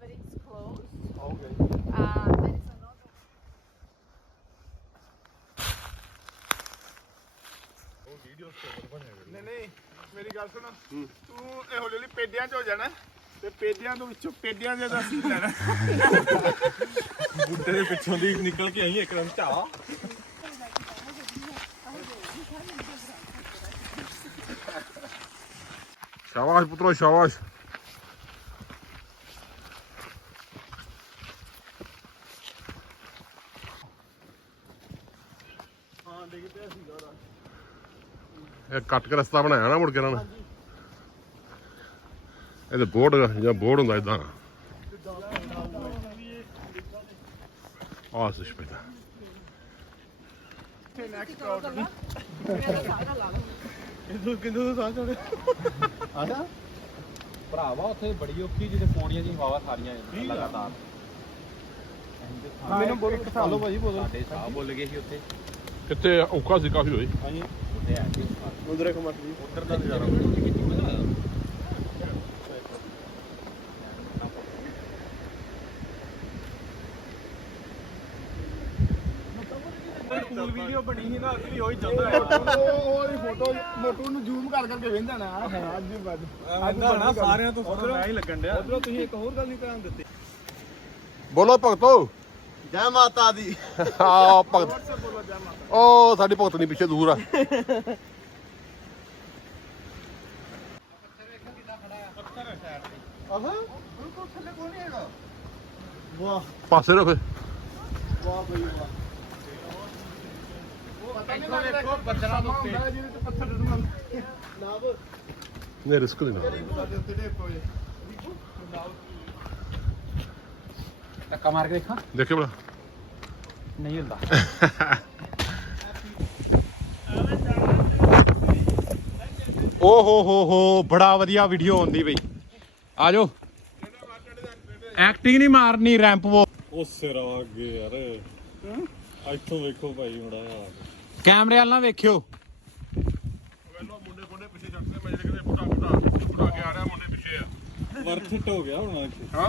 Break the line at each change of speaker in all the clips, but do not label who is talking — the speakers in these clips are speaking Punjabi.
but it's closed. Uh, there is another.
ਨਹੀਂ ਨਹੀਂ ਮੇਰੀ ਗੱਲ ਸੁਣ ਤੂੰ ਇਹ ਹੌਲੀ ਹੌਲੀ ਪੇਡਿਆਂ 'ਚ ਹੋ ਜਾਣਾ ਤੇ ਪੇਡਿਆਂ ਤੋਂ ਵਿੱਚੋਂ ਪੇਡਿਆਂ ਦੇ ਰਸ ਲੈਣਾ
ਬੁੱਢੇ ਦੇ ਪਿੱਛੋਂ ਦੀ ਨਿਕਲ ਕੇ ਆਈ ਇੱਕਦਮ ਝਾ
ਸ਼ਾਬਾਸ਼ ਪੁੱਤਰੋ ਸ਼ਾਬਾਸ਼ ਇਹ ਕੱਟ ਕੇ ਰਸਤਾ ਬਣਾਇਆ ਨਾ ਮੁੜ ਕੇ ਇਹਨਾਂ ਨੇ। ਇਹ ਤੇ ਬੋਰਡ ਜਾਂ ਬੋਰਡ ਹੁੰਦਾ ਇਦਾਂ ਆਹ ਸੁਸ਼ਪੇਦਾ
ਤੇ ਨੈਕਸਟ ਆਊਟ
ਭਰਾਵਾ ਉੱਥੇ ਬੜੀ ਔਖੀ ਜਿਹਦੇ ਪੌੜੀਆਂ ਦੀ ਹਵਾ ਸਾਰੀਆਂ ਜਾਂਦੀਆਂ ਲਗਾਤਾਰ।
ਮੈਨੂੰ ਬੋਲ
ਹਲੋ ਭਾਜੀ ਬੋਲੋ। ਸਾਡੇ ਸਾਹ ਬੋਲ ਗਏ ਸੀ ਉੱਥੇ।
ਕਿੱਥੇ ਔਖਾ ਸੀ ਕਾਫੀ ਹੋਈ
ਉੱਥੇ ਆ ਕੇ
ਉਧਰ ਇੱਕ ਮਤ ਜੀ।
ਉੱਧਰ ਦਾ ਨਜ਼ਾਰਾ।
ਕੂਲ ਵੀਡੀਓ ਬਣੀ ਸੀ ਨਾ ਅਸਲੀ ਹੋਈ ਜਾਂਦਾ ਹੈ ਉਹ ਉਹਦੀ ਫੋਟੋ ਮੋਟੂ ਨੂੰ ਜ਼ੂਮ ਕਰ ਕਰਕੇ ਵੇਂਦਾ ਨਾ ਅੱਜ ਵੀ ਵੱਧ। ਅੱਜ
ਨਾ ਸਾਰਿਆਂ ਤੋਂ ਸੋਹਣਾ ਮੈਂ ਹੀ ਲੱਗਣ ਡਿਆ। ਉਧਰੋਂ ਤੁਸੀਂ ਇੱਕ ਹੋਰ ਗੱਲ ਨਹੀਂ ਧਿਆਨ ਦਿੱਤੀ।
ਬੋਲੋ ਭਗਤੋ।
ਜੈ ਮਾਤਾ ਦੀ।
ਆ ਭਗਤ। ਉਹ ਸਾਡੀ ਭਗਤ ਨਹੀਂ ਪਿੱਛੇ ਦੂਰ ਆ।
ਆਹਾਂ? ਬਿਲਕੁਲ ਥੱਲੇ ਕੋਈ ਨਹੀਂ ਹੈਗਾ। ਵਾਹ
ਪਾਸੇ ਰੱਖੋ।
ਵਾਹ ਬਈ ਵਾਹ। ਪਤਾ ਨਹੀਂ ਲੱਗਦਾ ਬੱਦਲਾਂ ਤੋਂ ਹੁੰਦਾ ਜਿਹਦੇ ਤੇ ਪੱਥਰ ਡੁੱਬਣ ਨਾ ਬੋ
ਨੇ ਰਿਸਕ ਨਹੀਂ ਲੈਣਾ।
ਧੱਕਾ ਮਾਰ ਕੇ ਦੇਖਾਂ।
ਦੇਖੇ ਬੜਾ
ਨਹੀਂ ਹੁੰਦਾ। ਓ ਹੋ ਹੋ ਹੋ ਬੜਾ ਵਧੀਆ ਵੀਡੀਓ ਹੁੰਦੀ ਬਈ। ਆ ਜਾਓ। ਐਕਟਿੰਗ ਨਹੀਂ ਮਾਰਨੀ ਰੈਂਪ ਵੋ
ਉਹ ਸਿਰ ਆ ਗਏ ਯਾਰ ਇੱਥੋਂ ਵੇਖੋ ਭਾਈ ਮੁੰਡਾ ਆ।
ਕੈਮਰੇ ਵਾਲ ਨਾ ਵੇਖਿਓ।
ਵੇਲੋ ਮੁੰਡੇ ਮੁੰਡੇ ਪਿੱਛੇ ਛੱਡਦੇ ਮੈਂ ਜਿਹੜੇ ਬੁੱਢਾ ਬੁੱਢਾ ਬੁੱਢਾ ਕੇ ਆ ਰਿਹਾ ਮੁੰਡੇ ਪਿੱਛੇ ਆ।
ਵਰਥ ਹਿੱਟ ਹੋ ਗਿਆ ਹੁਣ ਇੱਥੇ
ਹਾਂ?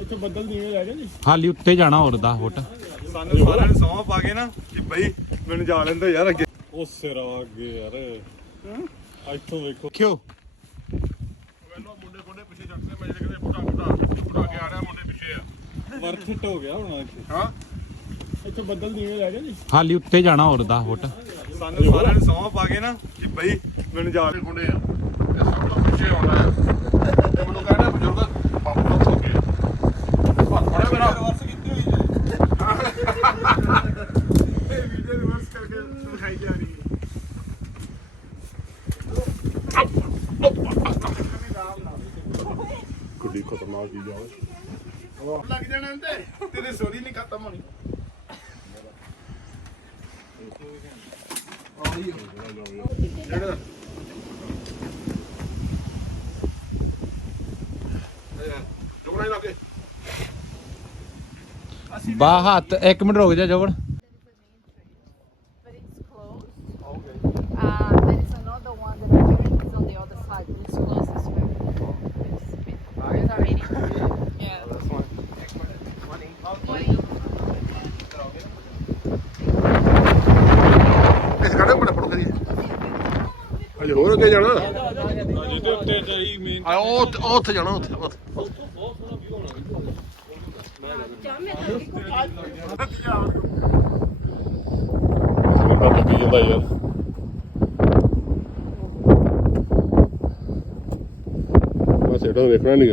ਇੱਥੇ ਬੱਦਲ ਨੀਵੇਂ ਲੈ ਗਏ ਜੀ।
ਹਾਲੀ ਉੱਤੇ ਜਾਣਾ ਹੋਰ ਦਾ ਫੁੱਟ।
ਸਾਨੂੰ ਸਾਰਿਆਂ ਨੂੰ ਸੌਂ ਪਾ ਕੇ ਨਾ ਕਿ ਬਈ ਮੈਨੂੰ ਜਾ ਲੈਂਦੇ ਯਾਰ ਅੱਗੇ। ਉਹ ਸਿਰ ਆ ਗਏ ਯਾਰ। ਇੱਥੋਂ ਵੇਖੋ।
ਵੇਖਿਓ।
ਵੇਲੋ ਮੁੰਡੇ ਮੁੰਡੇ ਪਿੱਛੇ ਛੱਡਦੇ ਮੈਂ ਜਿਹੜੇ ਬੁੱਢਾ ਬੁੱਢਾ ਬੁੱਢਾ ਕੇ ਆ ਰਿਹਾ ਮੁੰਡੇ ਪਿੱਛੇ ਆ।
ਵਰਥ ਹਿੱਟ ਹੋ ਗਿਆ ਹੁਣ ਇੱਥੇ
ਹਾਂ?
ਇੱਥੇ ਬੱਦਲ ਨੀਵੇਂ ਲੈ ਗਏ ਜੀ।
ਹਾਲੀ ਉੱਤੇ ਜਾਣਾ ਹੋਰ ਦਾ ਫੁੱਟ।
ਸਾਨੂੰ ਸਾਰਿਆਂ ਨੂੰ ਸੌਂ ਪਾ ਕੇ ਨਾ ਕਿ ਬਈ ਮੈਨੂੰ ਜਾ
ਸਾਰੇ ਮੁੰਡੇ ਆ। ਇਹ ਸਭ ਤੋਂ ਪਿੱਛੇ ਆਉਣਾ ਹੈ। ਤੇ ਮੈਨੂੰ ਕਹਿੰਦਾ ਬਜ਼ੁਰਗ ਬਾਪੂ ਦਾ ਹੋ ਗਿਆ ਹੱਥ ਫੜਿਆ ਮੇਰਾ।
ਰਿਵਰਸ ਕੀਤੀ ਹੋਈ ਜੇ ਇਹ ਵੀਡੀਓ ਰਿਵਰਸ ਕਰਕੇ ਦਿਖਾਈ ਜਾ ਰਹੀ ਹੈ
ਕੁੱਡੀ ਖਤਰਨਾਕ ਚੀਜ਼ ਆ
ਲੱਗ ਜਾਣਾ ਤੇ ਤੇਰੀ ਸੋਰੀ ਨਹੀਂ ਖਤਮ ਹੋਣੀ।
ਜਿਹੜਾ ਜੋੜਾ
ਹੱਥ ਇੱਕ ਮਿੰਟ ਰੁਕ ਜਾ ਜੋਬਨ
But it's closed. Uh, there is another one that apparently is on the other side, but it's closed as well. It's a bit raining. Yeah.
ਇਸ ਕਾੜੇ ਬੜਾ ਫੋਟੋ ਕਰੀਏ ਅਜੇ ਹੋਰ ਅੱਗੇ ਜਾਣਾ?
ਅਜੇ ਤੇ ਉੱਤੇ ਜਾਈ ਮੇਨ
ਆ ਉਹ ਉੱਥੇ- ਜਾਣਾ ਉੱਥੇ ਉੱਥੇ। ਬੰਦਾ ਲੱਗੀ ਜਾਂਦਾ ਯਾਰ ਮੈਂ ਸੇਟਾਂ ਵੇਖਣਾ ਨਹੀਂ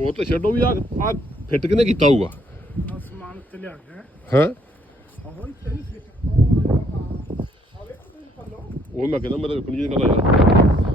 ਉਹ ਤਾਂ ਛੱਡੋ ਵੀ ਆ ਆ ਫਿੱਟ ਕਿਨੇ ਕੀਤਾ ਹੋਊਗਾ?
ਸਮਾਨ ਉੱਤੇ ਲਿਆ ਗਿਆ।
ਹਾਂ? ਉਹ ਮੈਂ ਕਹਿੰਦਾ ਮੈਂ ਤਾਂ ਵੇਖਣ ਜੀ ਕਰਦਾ ਯਾਰ।